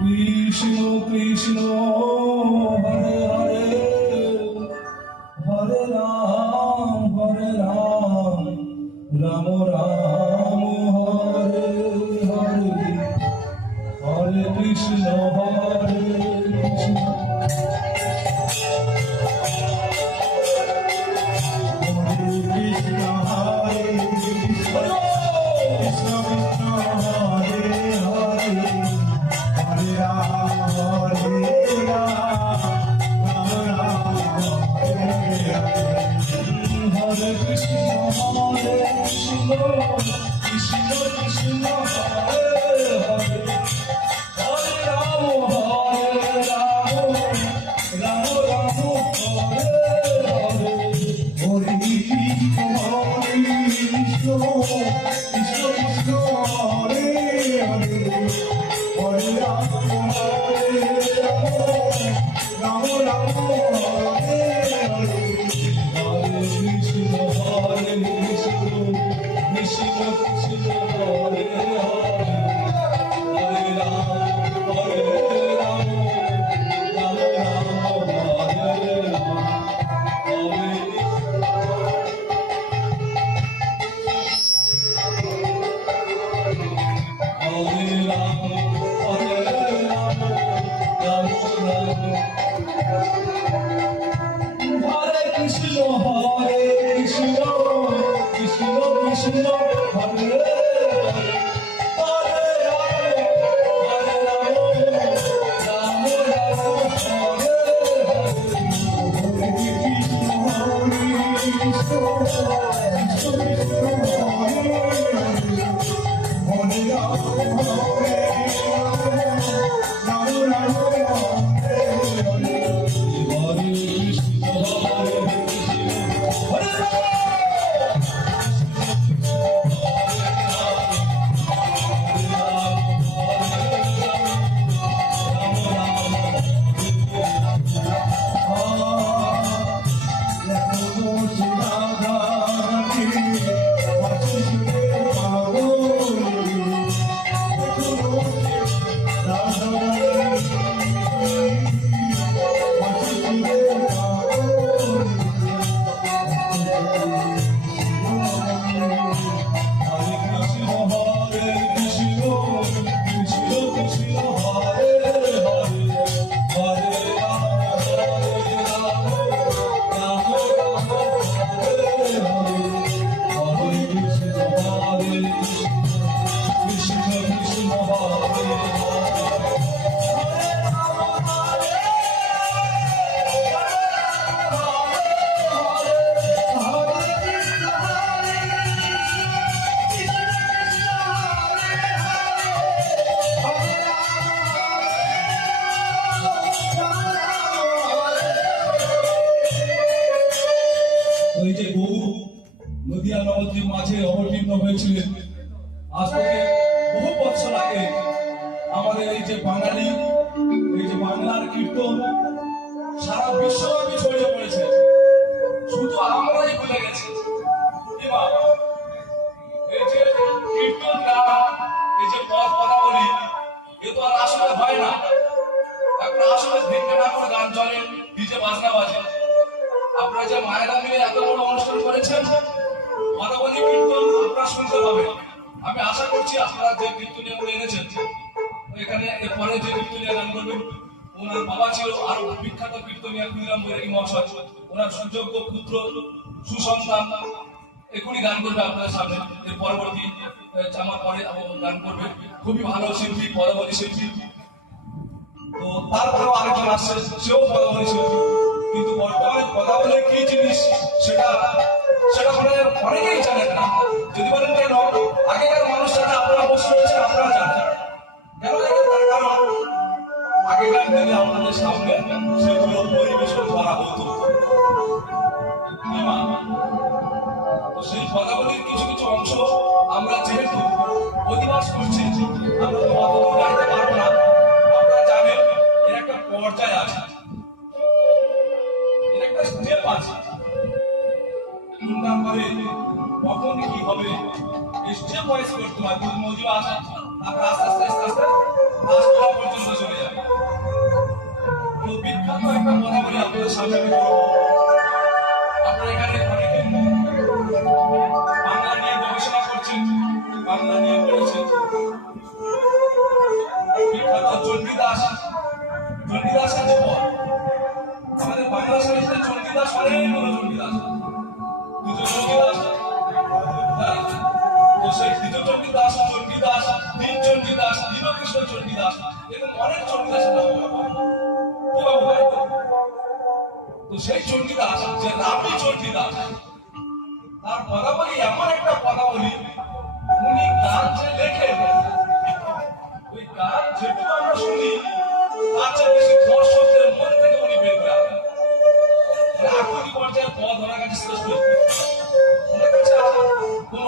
কৃষ্ণ কৃষ্ণ হরে হরে হরে রাম রাম রাম হরে হরে হরে কৃষ্ণ হরে কৃষ্ণ ওই যে বহু নদিয়া নবদ্বীপ মাঝে অবতীর্ণ হয়েছিলেন আজ থেকে বহু বছর আগে। আমাদের এই যে বাঙালি, এই যে বাংলার কীর্তন সারা বিশ্বব্যাপী ছড়িয়ে পড়েছে, শুধু আমরাই ভুলে গেছি। এই যে কীর্তন গান, এই যে পদ পদাবলী, এ তো আর আসলে হয় না। এখন আসলে দেখতে না করে গান চলে, ডিজে বাজনা বাজে। আপনারা যে মায়েরা মিলে এত বড় অনুষ্ঠান করেছেন, পদাবলী কীর্তন আপনারা শুনতে পাবেন। আমি আশা করছি আপনারা যে কীর্তনীয় গুলো এনেছেন, এখানে এরপরে যে কীর্তনীয় গান করবেন, ওনার বাবা ছিল আরো বিখ্যাত কীর্তনীয় ক্ষুদিরাম বৈরাগী মহাশয়, ওনার সুযোগ্য পুত্র সুসন্তান এখনই গান করবে আপনাদের সামনে। এর পরবর্তী আমার পরে গান করবে খুবই ভালো শিল্পী, পদাবলী শিল্পী। তো তারপরেও আরেকজন আসছে, সেও পদাবলী শিল্পী। কিন্তু বর্তমানে পদাবলী কি জিনিস সেটা অনেকেই জানেন না। যদি বলেন কেন, আগেকার মানুষরা আপনারা বসে রয়েছেন, আপনারা জানেন কেন জানেন? তার কারণ আগেকার দিনে আপনাদের সামনে সেগুলো পরিবেশন করা হতো। তো সেই পদাবলীর কিছু কিছু অংশ আমরা যেহেতু অধিবাস করছি, আমরা তো অতদূর গাইতে পারবো না। আপনারা জানেন এর একটা পর্যায় আছে, এর একটা স্টেপ আছে। গুণগান করে কখন কি হবে স্টেপ ওয়াইজ করতে হয়। মজিবা আসে, তারপর আস্তে আস্তে আস্তে আস্তে কয়েকটা কথা বলি আপনাদের সামনে আমি বলবো। আপনারা এখানে অনেকে বাংলা নিয়ে গবেষণা করছেন, বাংলা নিয়ে পড়েছেন। বিখ্যাত চণ্ডীদাস, চণ্ডীদাসের যে পদ, আমাদের বাংলা সাহিত্যে চণ্ডীদাস অনেকগুলো চণ্ডীদাস, দুজন চণ্ডীদাস, তো সেই দ্বিতীয় চণ্ডীদাস, চণ্ডীদাস, তিন চণ্ডীদাস, দীনকৃষ্ণ চণ্ডীদাস, এরকম অনেক চণ্ডীদাসের নাম কিভাবে হয়? তো সেই চণ্ডীদাস যে রামী চণ্ডীদাস, তার পদাবলী এমন একটা পদাবলী, উনি গান যে লেখেন, ওই গান যেটুকু আমরা শুনি তার চেয়ে বেশি দর্শকদের মন থেকে উনি বের করে আনেন। আক্ষরিক পর্যায়ে পদ ওনার কাছে শ্রেষ্ঠ, ওনার কাছে কোন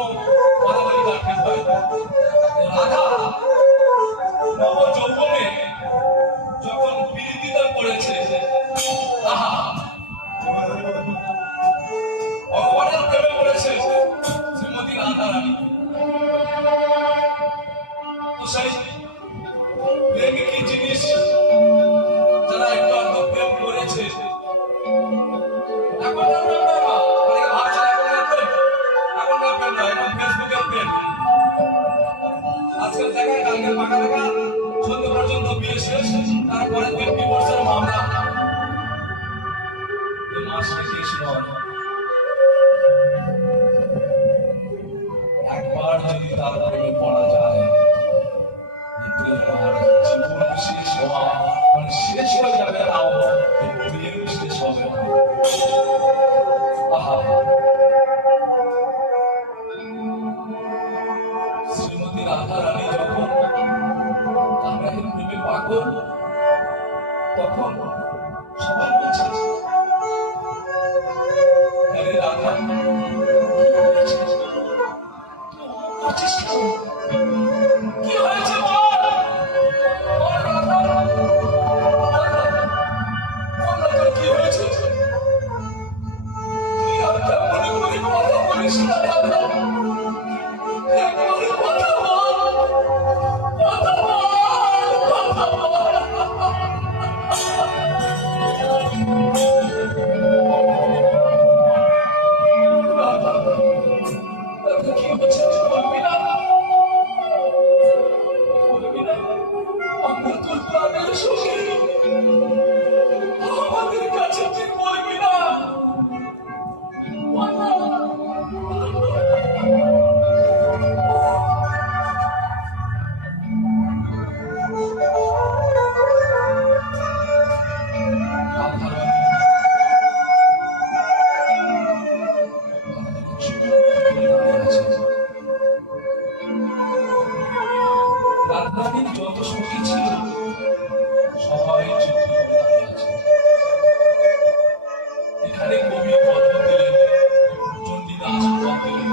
পদাবলী গান খেতে হয় না। রাধা নব যৌবনে যখন বিরোধিতা করেছে, আহা ভগবানের প্রেমে পড়েছে শ্রীমতী রাধা রানী। তো সেই প্রেম কি জিনিস, যারা একটু অর্ধ প্রেম করেছে, এখনকার প্রেম নয় মা, অনেকে ভাবছেন এখনকার প্রেম, এখনকার প্রেম নয়, এখন ফেসবুকের প্রেম। আজকাল দেখায় কালকে পাকা দেখা, সন্ধ্যে পর্যন্ত বিয়ে শেষ, তারপরে ডিভোর্সের মামলা। এই মাসে শেষ নয়, একবার যদি তার প্রেমে পড়া যায়, জীবন শেষ হওয়া মানে শেষ হয়ে যাবে, তাও বিয়ে শেষ হবে। আহা, শ্রীমতী রাধা রানী যখন কামরাহের প্রেমে পাগল, তখন সবাই বলছে, আরে রাধা কি হয়েছে বল? কি হয়েছে? তুই আর কেমন করে কথা বলিস না রাধা? একবারে কথা বল, কথা বল, কথা বল। রাধা, রাধা কি হচ্ছে বলবি না? বলবি না? আমরা তোর প্রাণের সঙ্গী, আমাদের কাছে তুই বলবি না? রাধারানীর যত সখী ছিল সবাই চুপ করে দাঁড়িয়ে আছে। এখানে কবি পদ দিলেন, চণ্ডীদাস পদ দিলেন।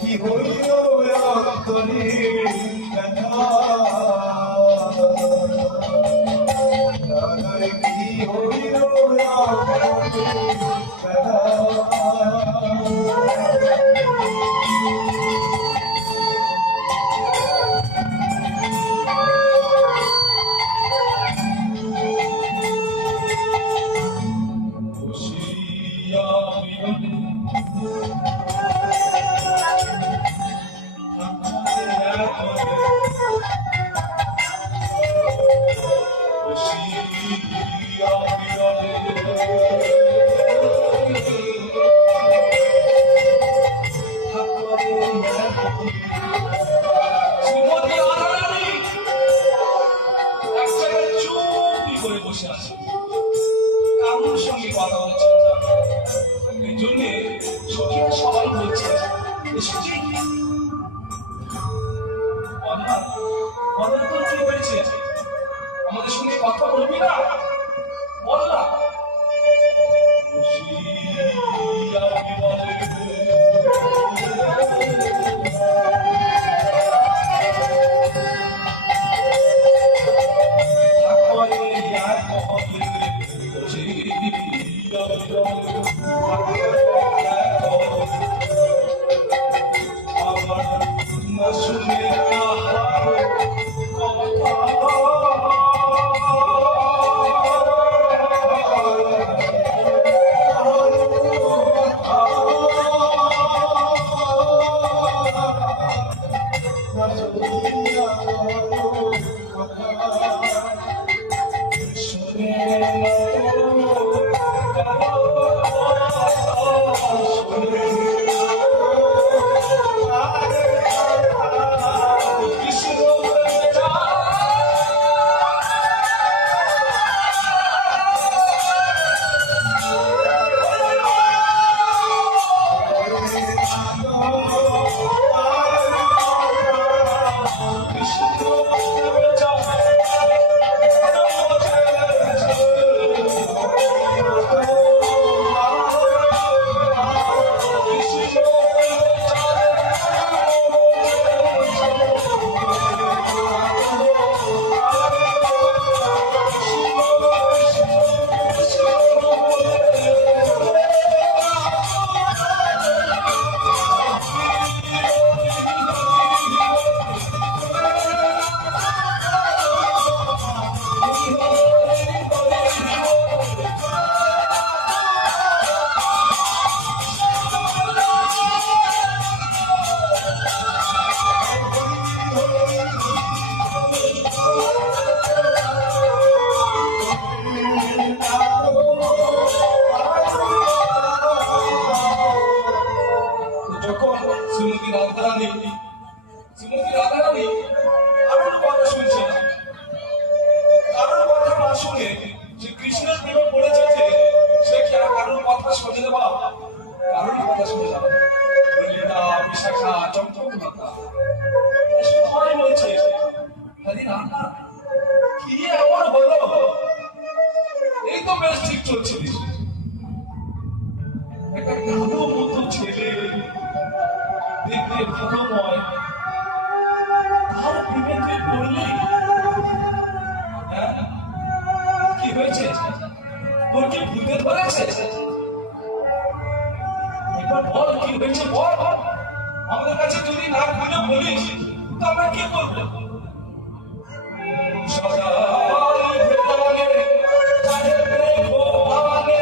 কি হইল অন্তরে ব্যথা, কি হইল অন্তরে ব্যথা। বসিয়া মিলনে সখীরা সবাই বলছে সখী অনার অনার তোর কি হয়েছে? আমাদের সঙ্গে কথা বলবি না? বল না। শ্রীমতী রাধারানী কারোর কথা শুনছে না। কারোর কথা না শুনে যে কৃষ্ণের প্রেমে পড়েছে সে কি আর কারোর কথা শুনে দেবা? কারোর কথা শুনে যাবে ললিতা, বিশাখা, চন্দ্রপ্রভা সবাই বলছে হরি রাধা কি এমন হলো? এই তো বেশ ঠিক চলছিল। একটা কালো মতো ছেলে দেখতে ভালো নয়, তার প্রেমে তুই পড়লি? কি হয়েছে? তোর কি ভূতে ধরেছে? এবার বল কি হয়েছে, বল। আমাদের কাছে যদি না খুলে বলিস তো আমরা কি করবো? সদাই ভেতরে চাঁদে ভোপালে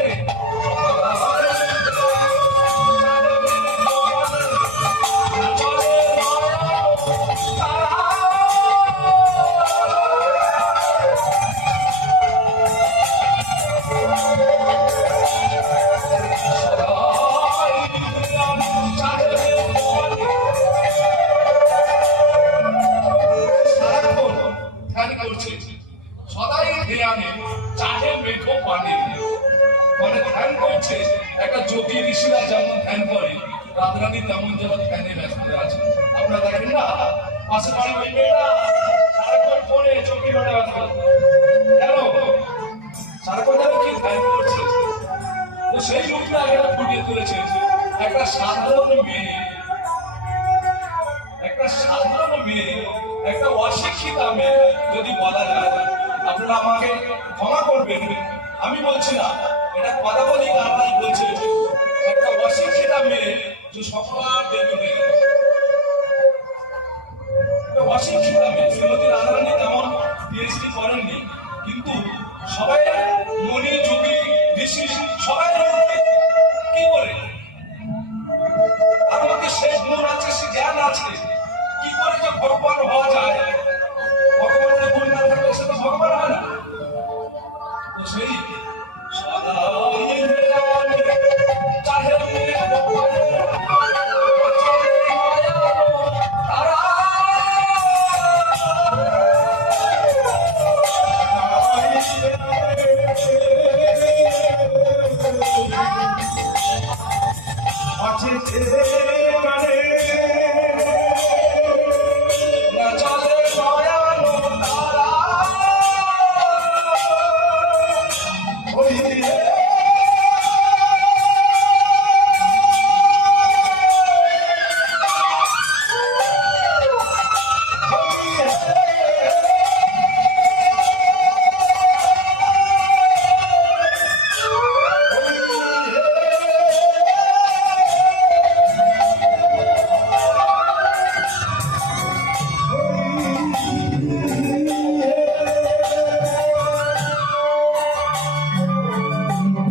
সদাই ধ্যানে চাহে মেঘ পানে, মানে ধ্যান করছে। একটা যোগী ঋষিরা যেমন ধ্যান করে, রাধারানী তেমন যেন ধ্যানে ব্যস্ত আছে। আপনারা দেখেন না পাশে বাড়ি ওই মেয়েটা সারাক্ষণ ফোনে চোখে ধরে ব্যস্ত, কেন? সারাক্ষণ যেন কি ধ্যান করছে। তো সেই রূপটা এরা ফুটিয়ে তুলেছে। একটা সাধারণ মেয়ে, একটা সাধারণ মেয়ে, একটা অশিক্ষিতা মেয়ে যদি বলা যায়, আপনারা আমাকে ক্ষমা করবেন, আমি বলছি না, এটা কথা বলি কারণই বলছে। একটা অশিক্ষিতা মেয়ে যে সফল দেবী হয়ে গেল, অশিক্ষিতা মেয়ে। শ্রীমতী রাধারানী তেমন পিএইচডি করেননি, কিন্তু সবাই মনি, যোগী, ঋষি সবাই কি করে? তার মধ্যে সে গুণ আছে, সে জ্ঞান আছে, কি করে যে ভগবান হওয়া যায়? ভগবানের গুণ না থাকলে সে তো ভগবান হয় না। তো সেই আছে মানে না চলে নয়ন তারা ওই দিয়ে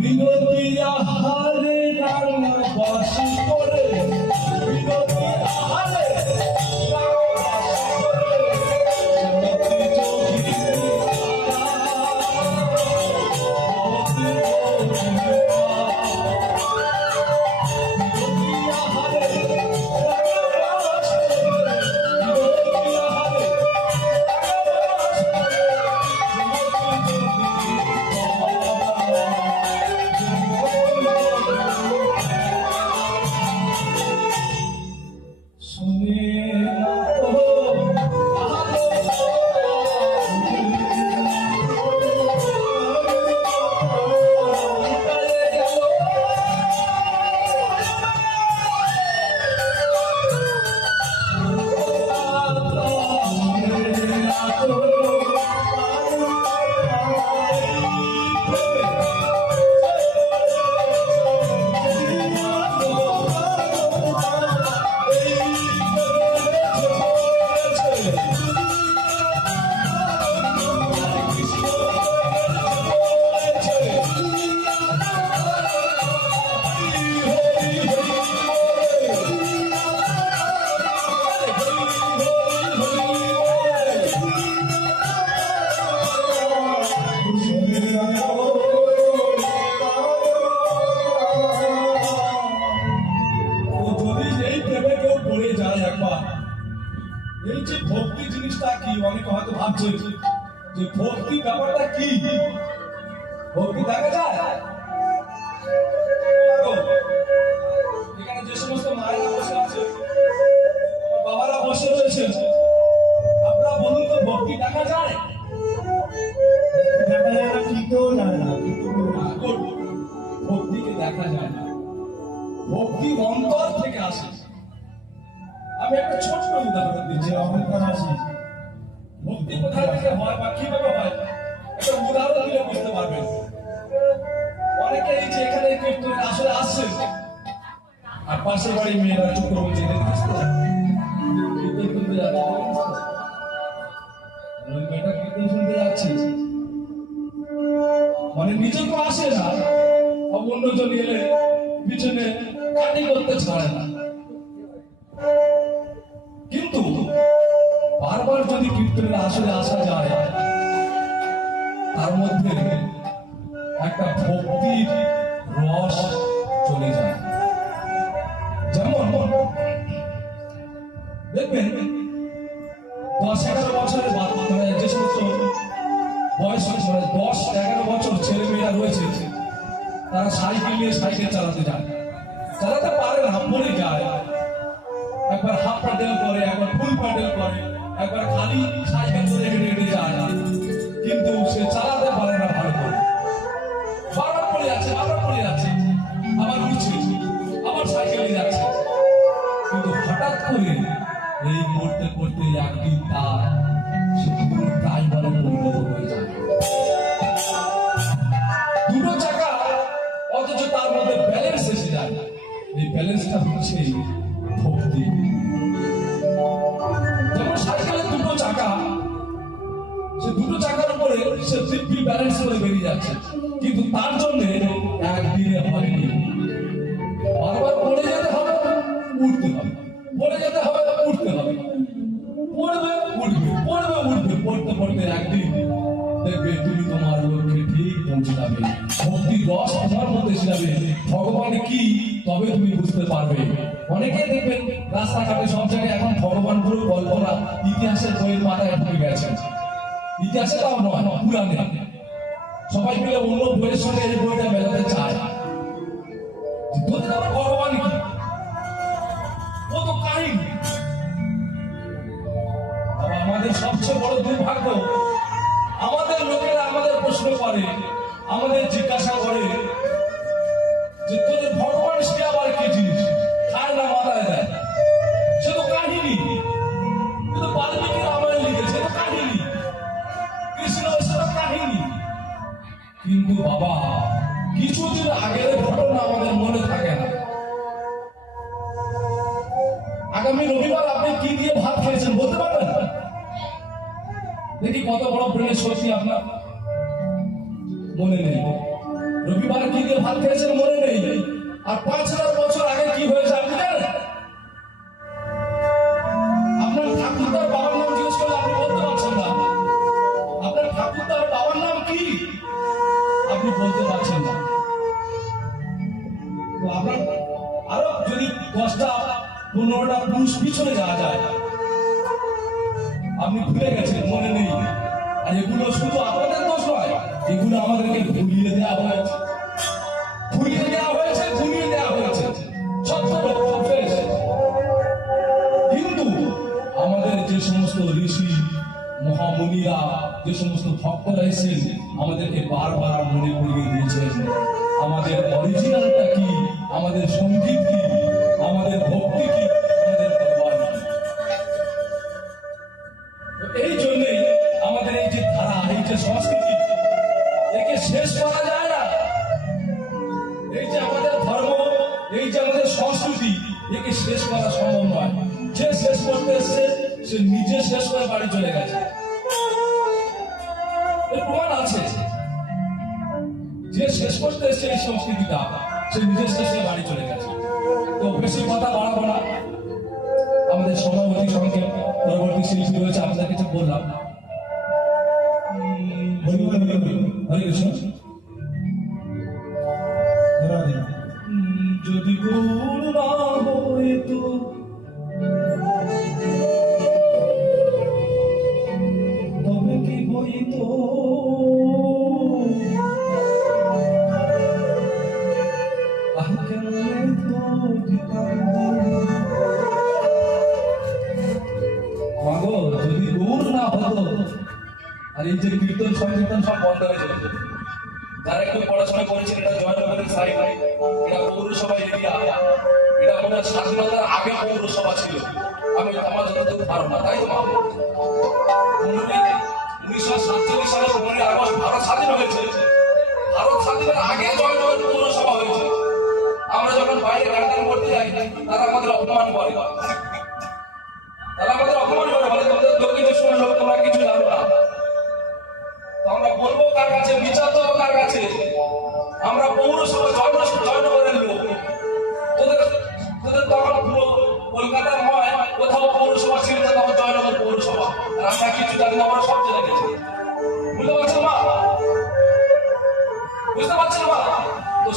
বিনতি আহারে রান্না বাসি করে বিনতি আহারে রান্না বাসি করে বিনতি এই যে ভক্তি জিনিসটা কি অনেকে হয়তো ভাবছে যে ভক্তি ব্যাপারটা কি ভক্তি দেখা যায় এখানে যে সমস্ত মায়েরা বসে আছে বাবারা বসে রয়েছে আপনারা বলুন তো ভক্তি দেখা যায় দেখা যায় না ঠিক তো জানে না ভক্তিকে দেখা যায় না ভক্তি অন্তর থেকে আসে আমি একটা ছোট্ট উদাহরণ দিচ্ছি যে অহংকার আসে ভক্তি কোথায় থেকে হয় বা কিভাবে হয় একটা উদাহরণ দিলে বুঝতে পারবেন অনেকে এই যে এখানে কীর্তনে আসলে আসছে আর পাশের বাড়ির মেয়েরা চুপ করে বলছে কীর্তন শুনতে যাচ্ছে ওই মেয়েটা কীর্তন শুনতে যাচ্ছে মানে নিজে তো আসে না অন্যজন এলে পিছনে কাটি করতে ছাড়ে না কিন্তু বারবার যদি কীর্তনের আসলে আসা যায় তার মধ্যে একটা ভক্তির রস চলে যায় যেমন দেখবেন 10-11 বছরের মানে যে সমস্ত বয়স 10-11 বছর ছেলে মেয়েরা রয়েছে তারা সাইকেল নিয়ে সাইকেল চালাতে যায় চালাতে পারে না পড়ে যায় একবার হাফ প্যাডেল করে একবার ফুল প্যাডেল করে একবার খালি সাইকেল করে হেঁটে হেঁটে যায় কিন্তু সে চালাতে পারে না ভালো করে বারবার পড়ে যাচ্ছে আবার উঠছে আবার সাইকেল নিয়ে যাচ্ছে কিন্তু হঠাৎ করে এই করতে করতে একদিন তার সে পুরো ড্রাইভারে পরিণত হয়ে যায় দুটো চাকা অথচ তার মধ্যে ব্যালেন্স এসে যায় এই ব্যালেন্সটা হচ্ছে ভক্তি যেমন সাইকেলের দুটো চাকা সে দুটো চাকার উপরে সে দিব্যি ব্যালেন্স করে বেরিয়ে যাচ্ছে কিন্তু তার জন্য একদিনে হয়নি বারবার পড়ে যেতে হবে উঠতে হবে পড়ে যেতে হবে উঠতে হবে পড়বে উঠবে পড়তে পড়তে একদিন দেখবে তুমি তোমার লক্ষ্যে ঠিক পৌঁছে যাবে ভক্তি রস তোমার মধ্যে এসে যাবে ভগবান কি তবে তুমি বুঝতে পারবে অনেকে দেখবেন রাস্তাঘাটে সব জায়গায় এখন ভগবান পুরো কল্পনা ইতিহাসের বইয়ের মাথায় ঢুকে গেছে ইতিহাসে তাও নয় পুরাণে সবাই মিলে অন্য বইয়ের সঙ্গে এই বইটা মেলাতে চায় ভগবান কি আগামী রবিবার আপনি কি দিয়ে ভাত খেয়েছেন বলতে পারবেন? দেখি কত বড় ব্রেনের শক্তি আপনার। মনে নেই। রবিবার কি দিয়ে ভাত খেয়েছেন মনে নেই। আর 5,000 বছর আগে কি হয়েছে আপনি জানেন? আপনার ঠাকুরদার বাবার নাম জিজ্ঞেস করলে আপনি বলতে পারছেন না। আপনার ঠাকুরদার বাবার নাম কি আপনি বলতে পারছেন না। তো আপনার আরো যদি 10টা 15টা পুরুষ পিছনে যাওয়া যায়, আপনি ভুলে গেছেন, মনে নেই। আর এগুলো শুধু আপনাদের দোষ নয়, এগুলো আমাদেরকে ভুলিয়ে দেওয়া হয়েছে, ভুলিয়ে দেওয়া হয়েছে, ভুলিয়ে দেওয়া হয়েছে। সত্য কিন্তু আমাদের যে সমস্ত ঋষি মহামুনিরা, যে সমস্ত ভক্তরা এসেছেন, আমাদেরকে বারবার মনে করিয়ে দিয়েছেন আমাদের অরিজিনালটা কি, আমাদের সঙ্গীত কি, আমাদের ভক্তি কি, আমাদের ভগবান কি। এই জন্যই আমাদের এই যে ধারা, এই যে সংস্কৃতি, একে শেষ করা যায় না। এই যে আমাদের ধর্ম, এই যে আমাদের সংস্কৃতি, একে শেষ করা সম্ভব নয়। যে শেষ করতে এসছে সে নিজে শেষ করে বাড়ি চলে গেছে, এর প্রমাণ আছে। যে শেষ করতে এসছে এই সংস্কৃতিটা, সে নিজে শেষ করে বাড়ি চলে গেছে। তো বেশি কথা বাড়াবো না, আমাদের সময় অতি সংক্ষেপ। পরবর্তী শিল্পী রয়েছে, আপনার কিছু বললাম। হরে কৃষ্ণ। যদি গুণ না হইতো তবে কি হইতো, যদি গুণ না হতো। আর এই যে কীর্তন সংকীর্তন সব বন্ধ হয়ে যেত। যারা একটু পড়াশোনা করেছেন, এটা জয়নগরের সাইড, এটা পৌরসভা এরিয়া, এটা মনে হয় স্বাধীনতার আগে পৌরসভা ছিল, আমি আমার যতটুকু ধারণা, তাই তো? 1947 সালে 15ই আগস্ট ভারত স্বাধীন হয়েছে। ভারত স্বাধীনের আগে জয়নগর পৌরসভা হয়েছে। আমরা যখন বাইরে গান করতে যাই, তারা আমাদের অপমান করে, তারা আমাদের অপমান করে, বলে তোমাদের দক্ষিণ সময় লোক, তোমরা কিছু জানো না। আমরা বলবো কার কাছে, বিচার দেবো কার কাছে? আমরা পৌরসভা জয়নগরের লোক। তোদের তখন পুরো কলকাতার নয়, কোথাও পৌরসভা ছিল না, তখন জয়নগর পৌরসভা। আর আমরা কিছু জানি না, আমরা সব জেনে গেছি। বুঝতে পারছেন মা? বুঝতে পারছেন মা? তো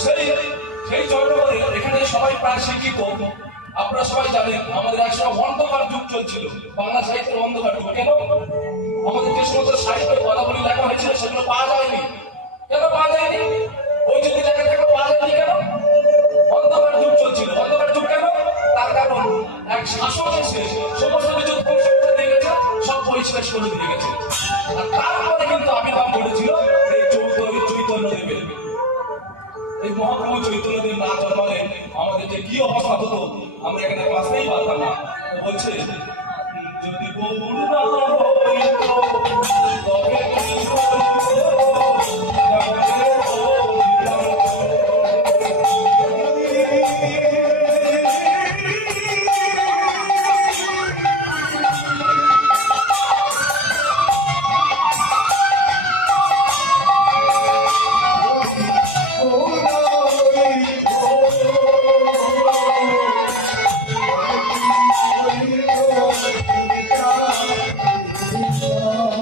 সেই জয়নগরে এখানে সবাই প্রায় শিক্ষিত। আপনারা সবাই জানেন আমাদের একসময় অন্ধকার যুগ চলছিল, বাংলা সাহিত্যের অন্ধকার যুগ। কেন? আমাদের যে সমস্ত সাহিত্য গলাবলি লেখা হয়েছিল সেগুলো পাওয়া যায়নি। কেন পাওয়া যায়নি? ওই যদি লেখা থাকে পাওয়া যায়নি কেন? অন্ধকার যুগ চলছিল। অন্ধকার যুগ কেন? তার কারণ এক শাসক এসে সমস্ত কিছু ধ্বংস করে দিয়ে গেছে, সব পরিষ্কার করে দিয়ে গেছে। আর তারপরে কিন্তু আবির্ভাব ঘটেছিল এই চৈতন্যদেবের। এই মহাপ্রভু চৈতন্যদেব না জন্মালে আমাদের যে কি অবস্থা হতো আমরা এখানে বাঁচতেই পারতাম না। বলছে যদি গৌর না হইতো তবে কি Oh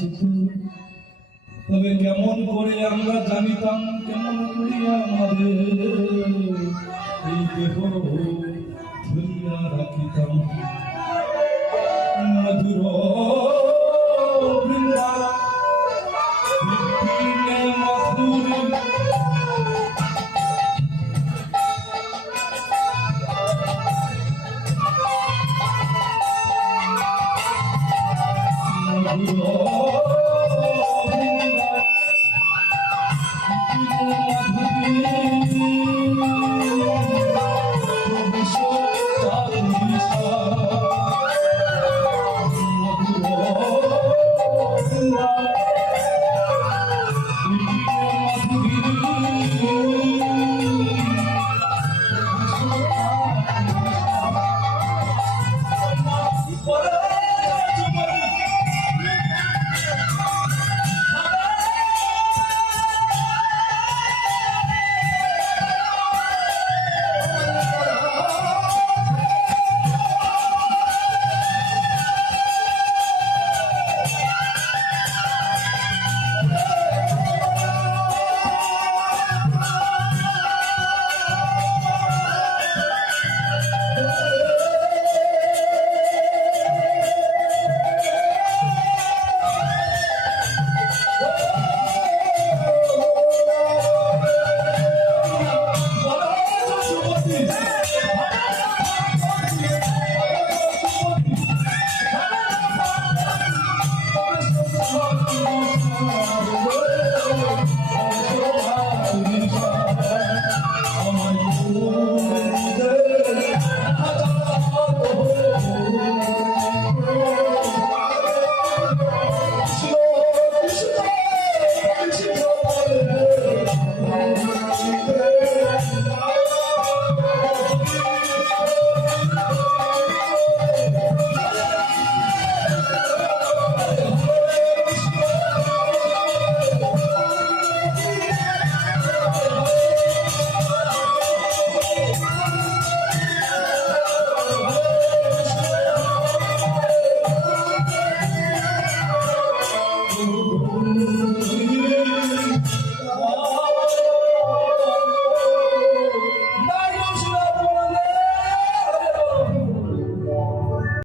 ভালোবাসিত, তবে কেমন করে আমরা জানিতাম, কেমন করিয়া আমাদের এই দেহ ধরিয়া রাখিতাম। মধুর বৃন্দা বিপিনে মধুর মধুর বৃন্দা বিপিনে মধুর